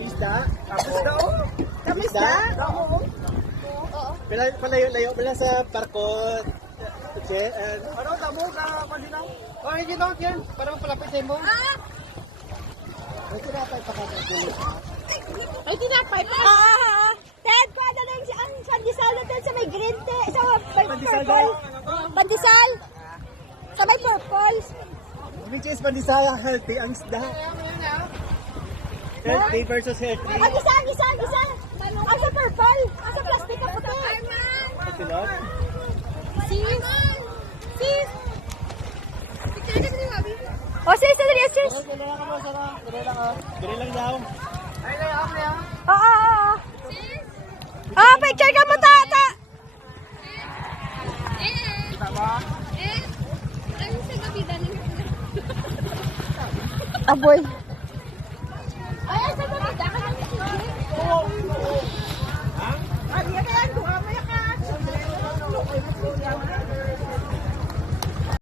Isda? Isda o? Isda? Oo. Palayo-layo pala sa barko. Ano, tamo ka palinaw? Oh, hindi daw yan. Parang palapitin mo. May tinapay pa kagagulo. May tinapay pa. Ted, kada lang siya ang pandesal natin sa may green tea. Sa may purple. Pandesal. Sa may purple. Which is pandisaya healthy ang isda. Healthy versus healthy. Ang isa. Ang sa purple. Ang sa plastic na puti. Itilot. Sis. Oh, sis. Dali lang ako, Sarah. Dali lang daw. Ay, layang niya. Oo. Picture ka mo, tata. Kita ba? Aboy.